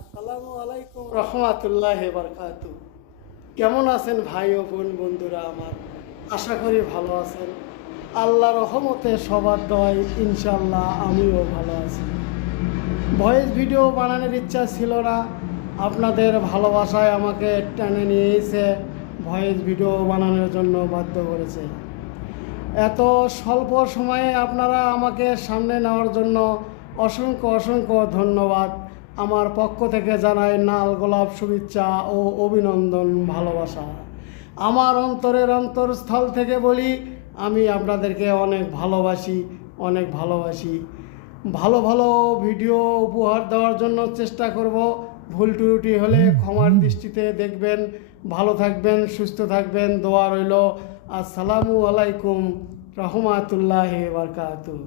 আসসালামু আলাইকুম রহমাতুল্লাহি বারাকাতু। কেমন আছেন ভাই ও বোন বন্ধুরা আমার? আশা করি ভালো আছেন। আল্লাহর রহমতে সবার দয় ইনশাল্লাহ আমিও ভালো আছি। ভয়েস ভিডিও বানানোর ইচ্ছা ছিল না, আপনাদের ভালোবাসায় আমাকে টেনে নিয়ে এসে ভয়েস ভিডিও বানানোর জন্য বাধ্য করেছে। এত স্বল্প সময়ে আপনারা আমাকে সামনে নেওয়ার জন্য অসংখ্য অসংখ্য ধন্যবাদ। আমার পক্ষ থেকে জানাই নাল গোলাপ শুভেচ্ছা ও অভিনন্দন, ভালোবাসা। আমার অন্তরের অন্তরস্থল থেকে বলি, আমি আপনাদেরকে অনেক ভালোবাসি, অনেক ভালোবাসি। ভালো ভালো ভিডিও উপহার দেওয়ার জন্য চেষ্টা করব। ভুল ত্রুটি হলে ক্ষমার দৃষ্টিতে দেখবেন। ভালো থাকবেন, সুস্থ থাকবেন, দোয়া রইল। আসসালামু আলাইকুম রহমাতুল্লাহি বারাকাতুহু।